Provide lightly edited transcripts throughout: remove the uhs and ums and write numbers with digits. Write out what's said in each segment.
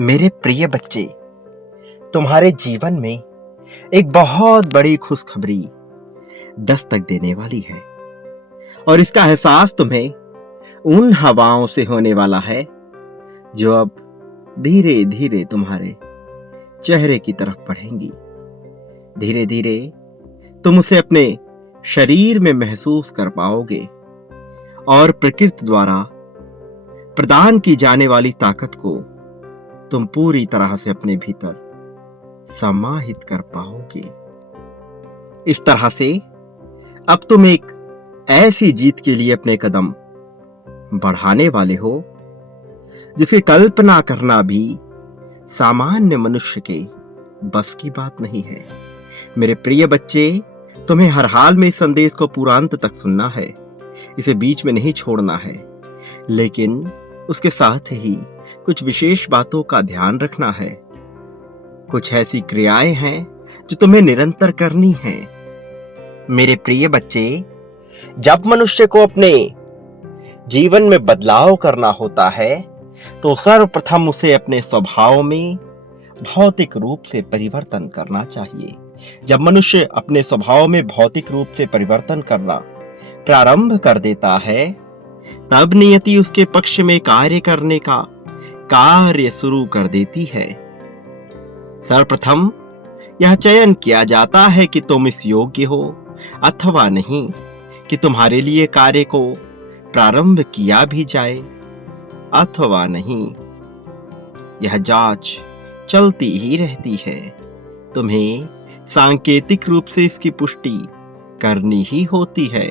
मेरे प्रिय बच्चे, तुम्हारे जीवन में एक बहुत बड़ी खुशखबरी दस्तक देने वाली है और इसका एहसास तुम्हें उन हवाओं से होने वाला है जो अब धीरे धीरे तुम्हारे चेहरे की तरफ बढ़ेंगी। धीरे धीरे तुम उसे अपने शरीर में महसूस कर पाओगे और प्रकृति द्वारा प्रदान की जाने वाली ताकत को तुम पूरी तरह से अपने भीतर समाहित कर पाओगे। इस तरह से अब तुम एक ऐसी जीत के लिए अपने कदम बढ़ाने वाले हो जिसकी कल्पना करना भी सामान्य मनुष्य के बस की बात नहीं है। मेरे प्रिय बच्चे, तुम्हें हर हाल में इस संदेश को पूरा अंत तक सुनना है, इसे बीच में नहीं छोड़ना है, लेकिन उसके साथ ही कुछ विशेष बातों का ध्यान रखना है। कुछ ऐसी क्रियाएं हैं जो तुम्हें निरंतर करनी हैं। मेरे प्रिय बच्चे, जब मनुष्य को अपने जीवन में बदलाव करना होता है तो सर्वप्रथम उसे अपने स्वभाव में भौतिक रूप से परिवर्तन करना चाहिए। जब मनुष्य अपने स्वभाव में भौतिक रूप से परिवर्तन करना प्रारंभ कर देता है तब नियति उसके पक्ष में कार्य करने का कार्य शुरू कर देती है। सर्वप्रथम यह चयन किया जाता है कि तुम इस योग्य हो अथवा नहीं, कि तुम्हारे लिए कार्य को प्रारंभ किया भी जाए अथवा नहीं। यह जांच चलती ही रहती है। तुम्हें सांकेतिक रूप से इसकी पुष्टि करनी ही होती है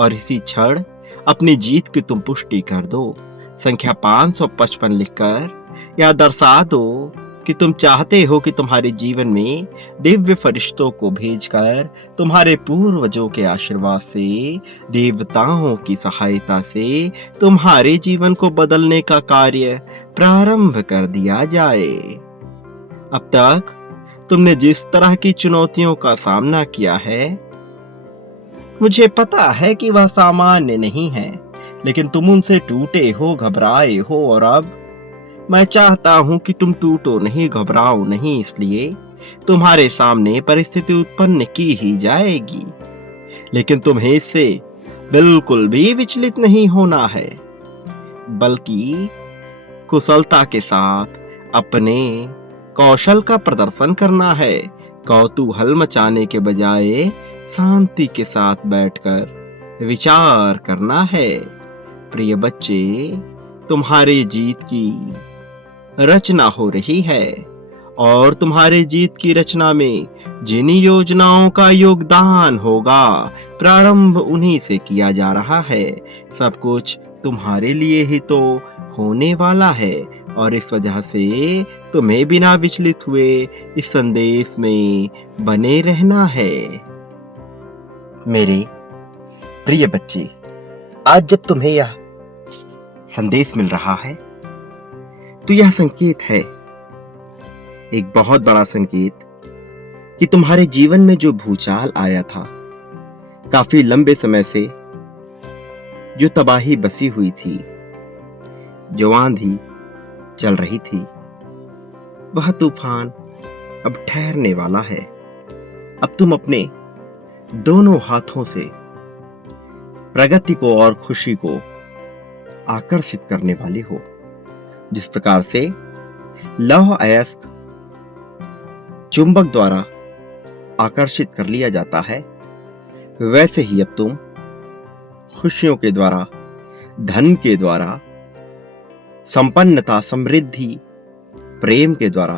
और इसी क्षण अपनी जीत की तुम पुष्टि कर दो। संख्या 555 लिखकर या दर्शा दो कि तुम चाहते हो कि तुम्हारे जीवन में दिव्य फरिश्तों को भेजकर तुम्हारे पूर्वजों के आशीर्वाद से, देवताओं की सहायता से तुम्हारे जीवन को बदलने का कार्य प्रारंभ कर दिया जाए। अब तक तुमने जिस तरह की चुनौतियों का सामना किया है, मुझे पता है कि वह सामान्य नहीं है, लेकिन तुम उनसे टूटे हो, घबराए हो और अब मैं चाहता हूं कि तुम टूटो नहीं, घबराओ नहीं। इसलिए तुम्हारे सामने परिस्थिति उत्पन्न की ही जाएगी, लेकिन तुम्हें इससे बिल्कुल भी विचलित नहीं होना है, बल्कि कुशलता के साथ अपने कौशल का प्रदर्शन करना है। कौतूहल मचाने के बजाय शांति के साथ बैठकर विचार करना है। प्रिय बच्चे, तुम्हारी जीत की रचना हो रही है और तुम्हारे जीत की रचना में जिन योजनाओं का योगदान होगा प्रारंभ उन्हीं से किया जा रहा है। सब कुछ तुम्हारे लिए ही तो होने वाला है और इस वजह से तुम्हें बिना विचलित हुए इस संदेश में बने रहना है। मेरे प्रिय बच्चे, आज जब तुम्हें यह संदेश मिल रहा है तो यह संकेत है, एक बहुत बड़ा संकेत, कि तुम्हारे जीवन में जो भूचाल आया था, काफी लंबे समय से जो तबाही बसी हुई थी, जो आंधी चल रही थी, वह तूफान अब ठहरने वाला है। अब तुम अपने दोनों हाथों से प्रगति को और खुशी को आकर्षित करने वाली हो। जिस प्रकार से लौह अयस्क चुंबक द्वारा आकर्षित कर लिया जाता है, वैसे ही अब तुम खुशियों के द्वारा, धन के द्वारा, संपन्नता, समृद्धि, प्रेम के द्वारा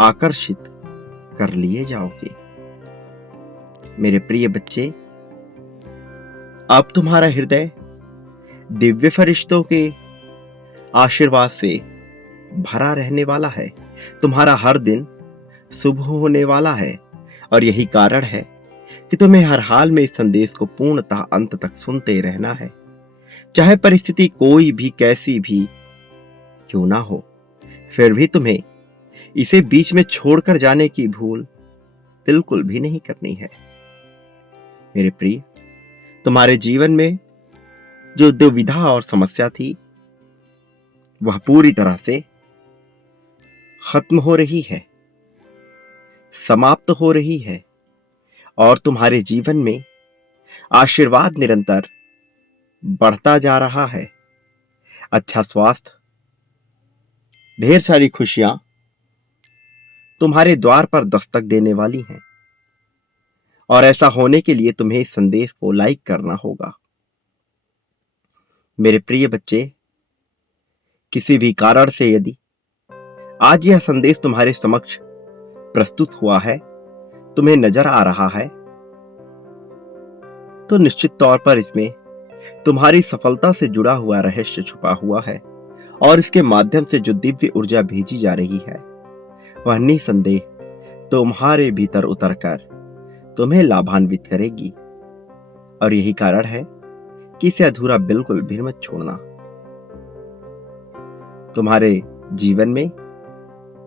आकर्षित कर लिए जाओगे। मेरे प्रिय बच्चे, अब तुम्हारा हृदय दिव्य फरिश्तों के आशीर्वाद से भरा रहने वाला है। तुम्हारा हर दिन शुभ होने वाला है और यही कारण है कि तुम्हें हर हाल में इस संदेश को पूर्णतः अंत तक सुनते रहना है। चाहे परिस्थिति कोई भी कैसी भी क्यों ना हो, फिर भी तुम्हें इसे बीच में छोड़कर जाने की भूल बिल्कुल भी नहीं करनी है। मेरे प्रिय, तुम्हारे जीवन में जो दुविधा और समस्या थी, वह पूरी तरह से खत्म हो रही है, समाप्त हो रही है और तुम्हारे जीवन में आशीर्वाद निरंतर बढ़ता जा रहा है। अच्छा स्वास्थ्य, ढेर सारी खुशियां तुम्हारे द्वार पर दस्तक देने वाली हैं और ऐसा होने के लिए तुम्हें इस संदेश को लाइक करना होगा। मेरे प्रिय बच्चे, किसी भी कारण से यदि आज यह संदेश तुम्हारे समक्ष प्रस्तुत हुआ है, तुम्हें नजर आ रहा है, तो निश्चित तौर पर इसमें तुम्हारी सफलता से जुड़ा हुआ रहस्य छुपा हुआ है और इसके माध्यम से जो दिव्य ऊर्जा भेजी जा रही है वह निसंदेह तुम्हारे भीतर उतरकर तुम्हें लाभान्वित करेगी। और यही कारण है कि इसे अधूरा बिल्कुल भी मत छोड़ना। तुम्हारे जीवन में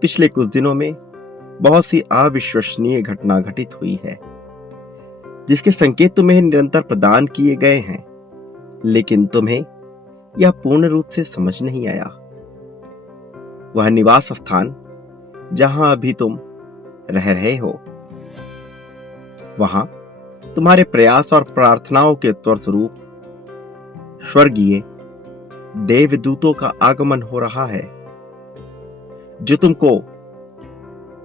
पिछले कुछ दिनों में बहुत सी अविश्वसनीय घटना घटित हुई है, जिसके संकेत तुम्हें निरंतर प्रदान किए गए हैं, लेकिन तुम्हें यह पूर्ण रूप से समझ नहीं आया। वह निवास स्थान जहां अभी तुम रह रहे हो, वहां तुम्हारे प्रयास और प्रार्थनाओं के उत्तर स्वरूप स्वर्गीय देवदूतों का आगमन हो रहा है, जो तुमको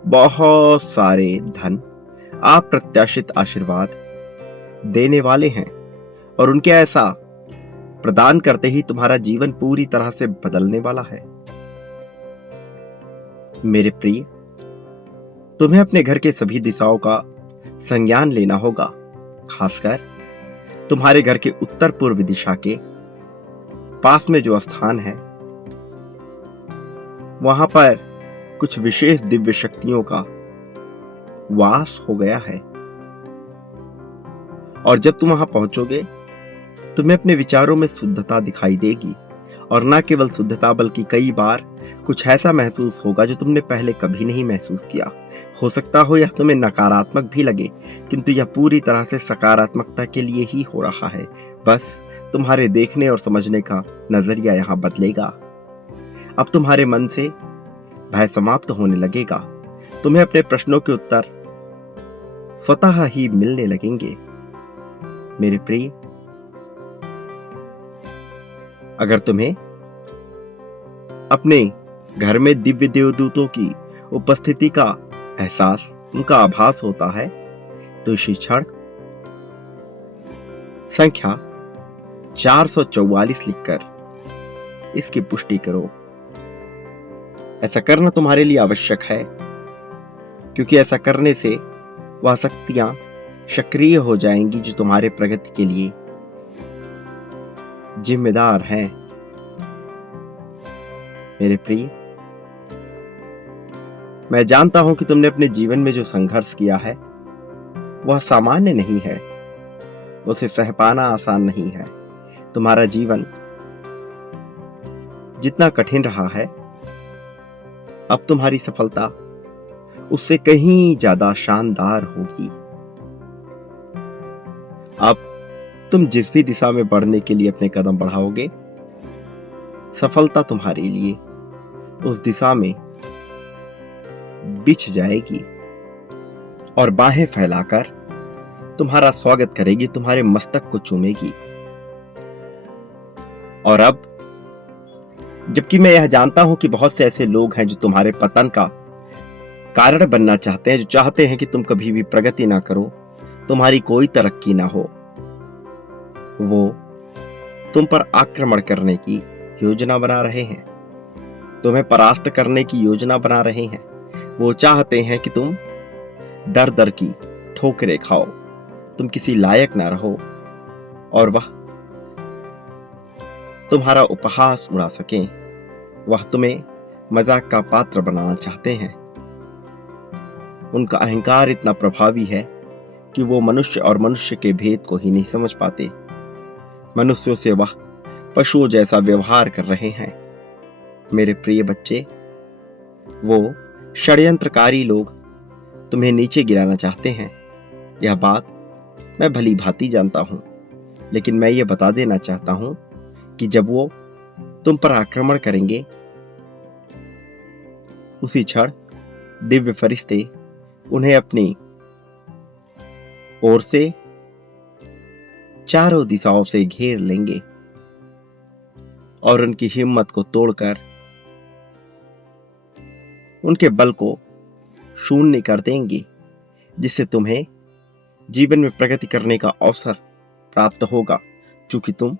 बहुत सारे धन, अप्रत्याशित आशीर्वाद देने वाले हैं और उनके ऐसा प्रदान करते ही तुम्हारा जीवन पूरी तरह से बदलने वाला है। मेरे प्रिय, तुम्हें अपने घर के सभी दिशाओं का संज्ञान लेना होगा, खासकर तुम्हारे घर के उत्तर पूर्व दिशा के पास में जो स्थान है, वहां पर कुछ विशेष दिव्य शक्तियों का वास हो गया है। और जब तुम वहां पहुंचोगे, तुम्हें अपने विचारों में शुद्धता दिखाई देगी और न केवल शुद्धता बल्कि कई बार कुछ ऐसा महसूस होगा जो तुमने पहले कभी नहीं महसूस किया। हो सकता हो यह तुम्हें नकारात्मक भी लगे, किंतु यह पूरी तरह से सकारात्मकता के लिए ही हो रहा है। बस तुम्हारे देखने और समझने का नजरिया यहां बदलेगा। अब तुम्हारे मन से भय समाप्त होने लगेगा। तुम्हें अपने प्रश्नों के उत्तर स्वतः ही मिलने लगेंगे। मेरे प्रिय, अगर तुम्हें अपने घर में दिव्य देवदूतों की उपस्थिति का एहसास, उनका आभास होता है, तो इसी क्षण संख्या 444 लिखकर इसकी पुष्टि करो। ऐसा करना तुम्हारे लिए आवश्यक है, क्योंकि ऐसा करने से वह शक्तियां सक्रिय हो जाएंगी जो तुम्हारे प्रगति के लिए जिम्मेदार हैं। मेरे प्रिय, मैं जानता हूं कि तुमने अपने जीवन में जो संघर्ष किया है वह सामान्य नहीं है, उसे सह पाना आसान नहीं है। तुम्हारा जीवन जितना कठिन रहा है, अब तुम्हारी सफलता उससे कहीं ज्यादा शानदार होगी। अब तुम जिस भी दिशा में बढ़ने के लिए अपने कदम बढ़ाओगे, सफलता तुम्हारे लिए उस दिशा में बिछ जाएगी और बाहें फैलाकर तुम्हारा स्वागत करेगी, तुम्हारे मस्तक को चूमेगी। और अब जबकि मैं यह जानता हूं कि बहुत से ऐसे लोग हैं जो तुम्हारे पतन का कारण बनना चाहते हैं, जो चाहते हैं कि तुम कभी भी प्रगति ना करो, तुम्हारी कोई तरक्की ना हो, वो तुम पर आक्रमण करने की योजना बना रहे हैं, तुम्हें परास्त करने की योजना बना रहे हैं। वो चाहते हैं कि तुम दर दर की ठोकरें खाओ, तुम किसी लायक ना रहो और वह तुम्हारा उपहास उड़ा सकें। वह तुम्हें मजाक का पात्र बनाना चाहते हैं। उनका अहंकार इतना प्रभावी है कि वो मनुष्य और मनुष्य के भेद को ही नहीं समझ पाते। मनुष्यों से वह पशुओं जैसा व्यवहार कर रहे हैं। मेरे प्रिय बच्चे, वो षड्यंत्रकारी लोग तुम्हें नीचे गिराना चाहते हैं। यह बात मैं भली भांति जानता हूं, लेकिन मैं ये बता देना चाहता हूं कि जब वो तुम पर आक्रमण करेंगे उसी क्षण दिव्य फरिश्ते उन्हें अपनी ओर से चारों दिशाओं से घेर लेंगे और उनकी हिम्मत को तोड़कर उनके बल को शून्य कर देंगे, जिससे तुम्हें जीवन में प्रगति करने का अवसर प्राप्त होगा। क्योंकि तुम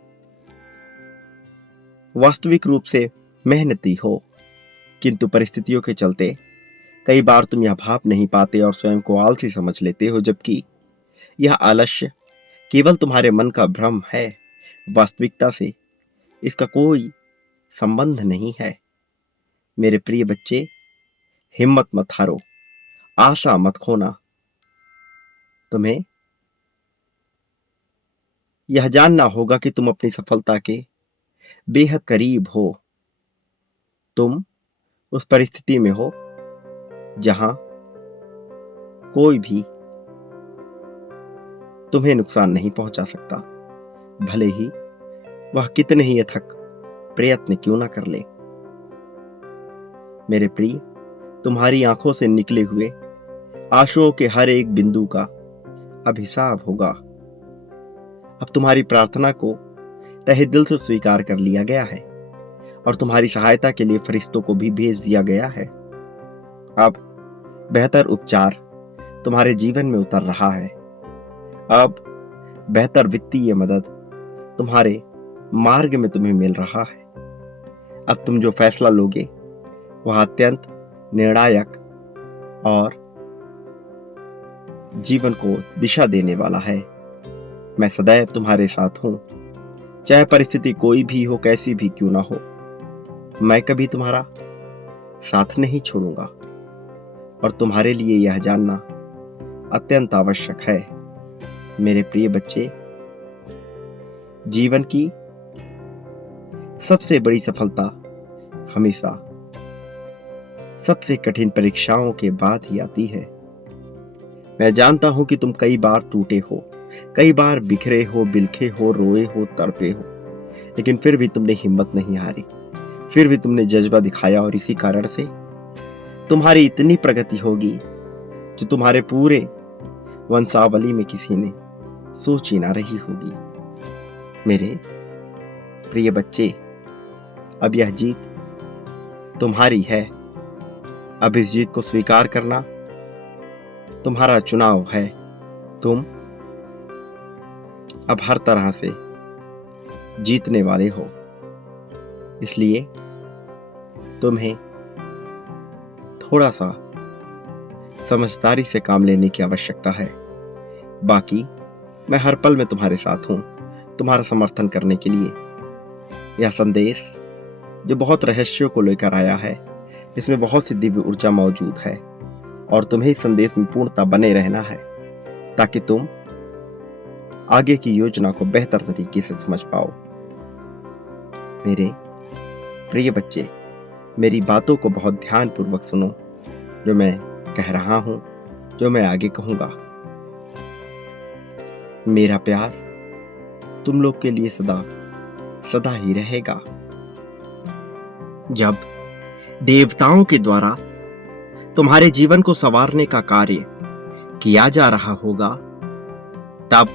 वास्तविक रूप से मेहनती हो, किंतु परिस्थितियों के चलते कई बार तुम यह भाप नहीं पाते और स्वयं को आलसी समझ लेते हो, जबकि यह आलस्य केवल तुम्हारे मन का भ्रम है। वास्तविकता से इसका कोई संबंध नहीं है। मेरे प्रिय बच्चे, हिम्मत मत हारो, आशा मत खोना। तुम्हें यह जानना होगा कि तुम अपनी सफलता के बेहद करीब हो। तुम उस परिस्थिति में हो जहां कोई भी तुम्हें नुकसान नहीं पहुंचा सकता, भले ही वह कितने ही अथक प्रयत्न क्यों ना कर ले। मेरे प्रिय, तुम्हारी आंखों से निकले हुए आंसुओं के हर एक बिंदु का अब हिसाब होगा। अब तुम्हारी प्रार्थना को तहे दिल से स्वीकार कर लिया गया है और तुम्हारी सहायता के लिए फरिश्तों को भी भेज दिया गया है। अब बेहतर उपचार तुम्हारे जीवन में उतर रहा है। अब बेहतर वित्तीय मदद तुम्हारे मार्ग में तुम्हें मिल रहा है। अब तुम जो फैसला लोगे वह अत्यंत निर्णायक और जीवन को दिशा देने वाला है। मैं सदैव तुम्हारे साथ हूं, चाहे परिस्थिति कोई भी हो, कैसी भी क्यों ना हो। मैं कभी तुम्हारा साथ नहीं छोड़ूंगा और तुम्हारे लिए यह जानना अत्यंत आवश्यक है। मेरे प्रिय बच्चे, जीवन की सबसे बड़ी सफलता हमेशा सबसे कठिन परीक्षाओं के बाद ही आती है। मैं जानता हूं कि तुम कई बार टूटे हो, कई बार बिखरे हो, बिलखे हो, रोए हो, तड़पे हो, लेकिन फिर भी तुमने हिम्मत नहीं हारी, फिर भी तुमने जज्बा दिखाया और इसी कारण से तुम्हारी इतनी प्रगति होगी जो तुम्हारे पूरे वंशावली में किसी ने सोची ना रही होगी। मेरे प्रिय बच्चे, अब यह जीत तुम्हारी है। अब इस जीत को स्वीकार करना तुम्हारा चुनाव है। तुम अब हर तरह से जीतने वाले हो, इसलिए तुम्हें थोड़ा सा समझदारी से काम लेने की आवश्यकता है। बाकी मैं हर पल में तुम्हारे साथ हूं, तुम्हारा समर्थन करने के लिए। यह संदेश जो बहुत रहस्यों को लेकर आया है, इसमें बहुत सी दिव्य ऊर्जा मौजूद है और तुम्हें इस संदेश में पूर्णता बने रहना है ताकि तुम आगे की योजना को बेहतर तरीके से समझ पाओ। मेरे प्रिय बच्चे, मेरी बातों को बहुत ध्यानपूर्वक सुनो, जो मैं कह रहा हूं, जो मैं आगे कहूंगा। मेरा प्यार तुम लोग के लिए सदा सदा ही रहेगा। जब देवताओं के द्वारा तुम्हारे जीवन को संवारने का कार्य किया जा रहा होगा, तब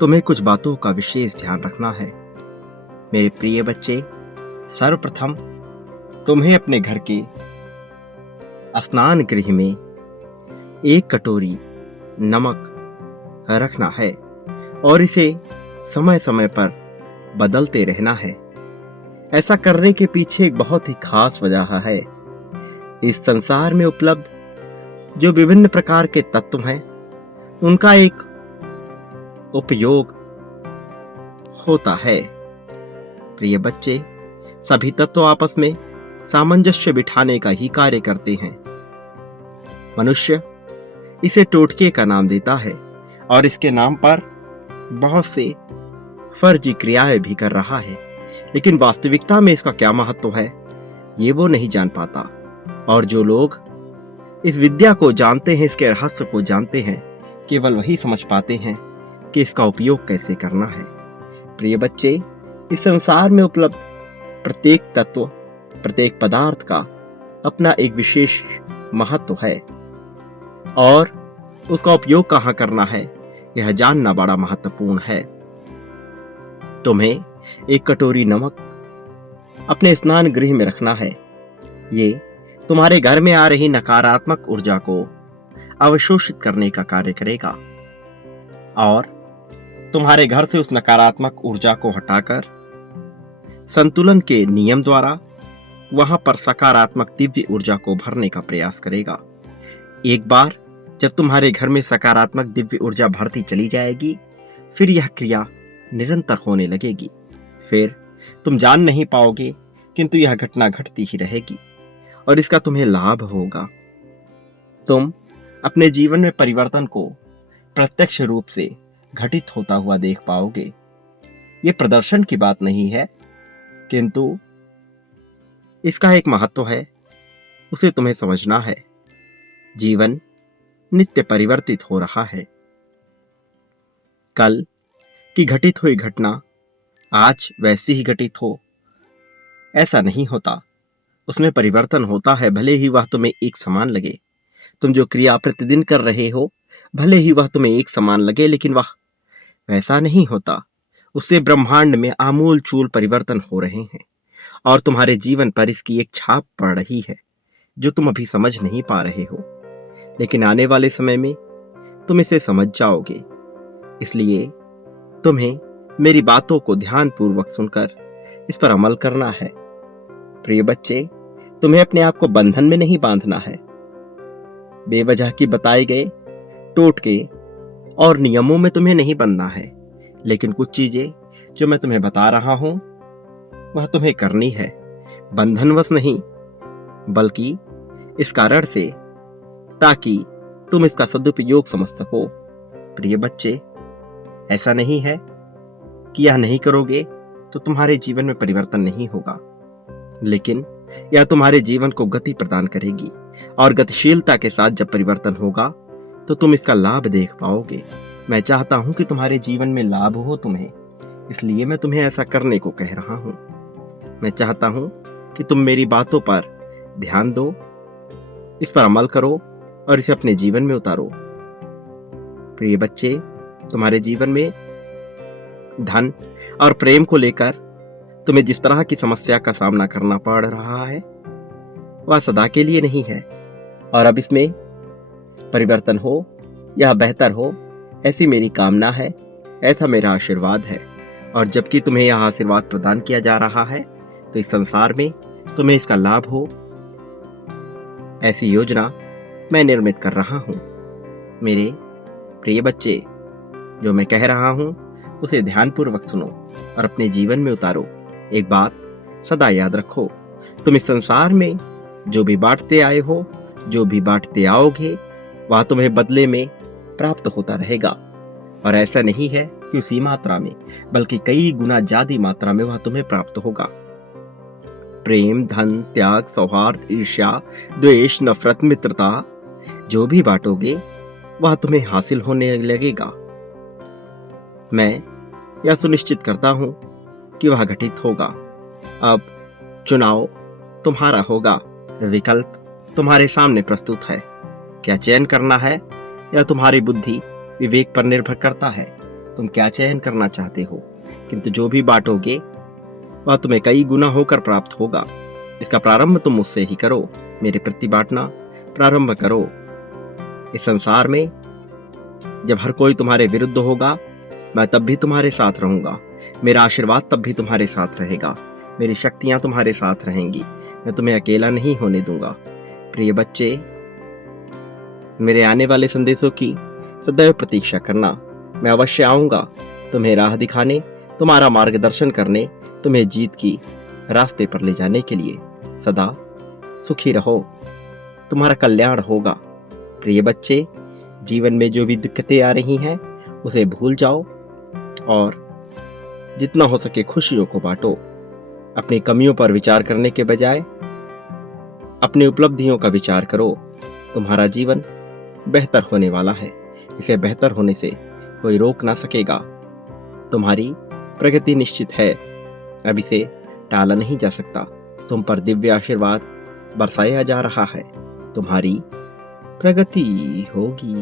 तुम्हें कुछ बातों का विशेष ध्यान रखना है। मेरे प्रिय बच्चे, सर्वप्रथम तुम्हें अपने घर के स्नान गृह में एक कटोरी नमक रखना है और इसे समय समय पर बदलते रहना है। ऐसा करने के पीछे एक बहुत ही खास वजह है। इस संसार में उपलब्ध जो विभिन्न प्रकार के तत्व हैं, उनका एक उपयोग होता है। प्रिय बच्चे, सभी तत्व आपस में सामंजस्य बिठाने का ही कार्य करते हैं। मनुष्य इसे टोटके का नाम देता है और इसके नाम पर बहुत से फर्जी क्रियाएं भी कर रहा है, लेकिन वास्तविकता में इसका क्या महत्व है, ये वो नहीं जान पाता। और जो लोग इस विद्या को जानते हैं, इसके रहस्य को जानते हैं, केवल वही समझ पाते हैं कि इसका उपयोग कैसे करना है। प्रिय बच्चे, इस संसार में उपलब्ध प्रत्येक तत्व, प्रत्येक पदार्थ का अपना एक विशेष महत्व है और उसका उपयोग कहाँ करना है यह जानना बड़ा महत्वपूर्ण है। तुम्हें एक कटोरी नमक अपने स्नान गृह में रखना है। ये तुम्हारे घर में आ रही नकारात्मक ऊर्जा को अवशोषित करने का कार्य करेगा और तुम्हारे घर से उस नकारात्मक ऊर्जा को हटाकर संतुलन के नियम द्वारा वहां पर सकारात्मक दिव्य ऊर्जा को भरने का प्रयास करेगा। एक बार जब तुम्हारे घर में सकारात्मक दिव्य ऊर्जा भरती चली जाएगी, फिर यह क्रिया निरंतर होने लगेगी। फिर तुम जान नहीं पाओगे, किंतु यह घटना घटती ही रहेगी और इसका तुम्हें लाभ होगा। तुम अपने जीवन में परिवर्तन को प्रत्यक्ष रूप से घटित होता हुआ देख पाओगे। ये प्रदर्शन की बात नहीं है, किंतु इसका एक महत्व है, उसे तुम्हें समझना है। जीवन नित्य परिवर्तित हो रहा है। कल की घटित हुई घटना आज वैसी ही घटित हो, ऐसा नहीं होता। उसमें परिवर्तन होता है, भले ही वह तुम्हें एक समान लगे। तुम जो क्रिया प्रतिदिन कर रहे हो, भले ही वह तुम्हें एक समान लगे, लेकिन वह वैसा नहीं होता। उससे ब्रह्मांड में आमूल चूल परिवर्तन हो रहे हैं और तुम्हारे जीवन पर इसकी एक छाप पड़ रही है जो तुम अभी समझ नहीं पा रहे हो, लेकिन आने वाले समय में तुम इसे समझ जाओगे। इसलिए तुम्हें मेरी बातों को ध्यानपूर्वक सुनकर इस पर अमल करना है। प्रिय बच्चे, तुम्हें अपने आप को बंधन में नहीं बांधना है। बेवजह की बताए गए टोटके और नियमों में तुम्हें नहीं बंधना है, लेकिन कुछ चीजें जो मैं तुम्हें बता रहा हूं वह तुम्हें करनी है, बंधनवश नहीं, बल्कि इस कारण से ताकि तुम इसका सदुपयोग समझ सको। प्रिय बच्चे, ऐसा नहीं है कि यह नहीं करोगे तो तुम्हारे जीवन में परिवर्तन नहीं होगा, लेकिन यह तुम्हारे जीवन को गति प्रदान करेगी और गतिशीलता के साथ जब परिवर्तन होगा तो तुम इसका लाभ देख पाओगे। मैं चाहता हूं कि तुम्हारे जीवन में लाभ हो तुम्हें, इसलिए मैं तुम्हें ऐसा करने को कह रहा हूं। मैं चाहता हूं कि तुम मेरी बातों पर ध्यान दो, इस पर अमल करो और इसे अपने जीवन में उतारो। प्रिय बच्चे, तुम्हारे जीवन में धन और प्रेम को लेकर तुम्हें जिस तरह की समस्या का सामना करना पड़ रहा है वह सदा के लिए नहीं है और अब इसमें परिवर्तन हो, यह बेहतर हो, ऐसी मेरी कामना है, ऐसा मेरा आशीर्वाद है। और जबकि तुम्हें यह आशीर्वाद प्रदान किया जा रहा है तो इस संसार में तुम्हें इसका लाभ हो, ऐसी योजना मैं निर्मित कर रहा हूं। मेरे प्रिय बच्चे, जो मैं कह रहा हूं उसे ध्यानपूर्वक सुनो और अपने जीवन में उतारो। एक बात सदा याद रखो, तुम इस संसार में जो भी बांटते आए हो, जो भी बांटते आओगे, वह तुम्हें बदले में प्राप्त होता रहेगा। और ऐसा नहीं है कि उसी मात्रा में, बल्कि कई गुना ज्यादा मात्रा में वह तुम्हें प्राप्त होगा। प्रेम, धन, त्याग, सौहार्द, ईर्ष्या, द्वेष, नफरत, मित्रता, जो भी बांटोगे वह तुम्हें हासिल होने लगेगा। मैं यह सुनिश्चित करता हूं कि वह घटित होगा। अब चुनाव तुम्हारा होगा, विकल्प तुम्हारे सामने प्रस्तुत है। क्या चयन करना है या तुम्हारी बुद्धि विवेक पर निर्भर करता है। तुम क्या चयन करना चाहते हो, किंतु जो भी बांटोगे वह तुम्हें कई गुना होकर प्राप्त होगा। इसका प्रारंभ तुम मुझसे ही करो, मेरे प्रति बांटना प्रारंभ करो। इस संसार में जब हर कोई तुम्हारे विरुद्ध होगा, मैं तब भी तुम्हारे साथ रहूंगा। मेरा आशीर्वाद तब भी तुम्हारे साथ रहेगा, मेरी शक्तियां तुम्हारे साथ रहेंगी। मैं तुम्हें अकेला नहीं होने दूंगा। प्रिय बच्चे, मेरे आने वाले संदेशों की सदैव प्रतीक्षा करना। मैं अवश्य आऊंगा तुम्हें राह दिखाने, तुम्हारा मार्गदर्शन करने, तुम्हें जीत की रास्ते पर ले जाने के लिए। सदा सुखी रहो, तुम्हारा कल्याण होगा। प्रिय बच्चे, जीवन में जो भी दिक्कतें आ रही हैं उसे भूल जाओ और जितना हो सके खुशियों को बांटो। अपनी कमियों पर विचार करने के बजाय अपनी उपलब्धियों का विचार करो। तुम्हारा जीवन बेहतर होने वाला है, इसे बेहतर होने से कोई रोक ना सकेगा। तुम्हारी प्रगति निश्चित है, अब इसे टाला नहीं जा सकता। तुम पर दिव्य आशीर्वाद बरसाया जा रहा है, तुम्हारी प्रगति होगी।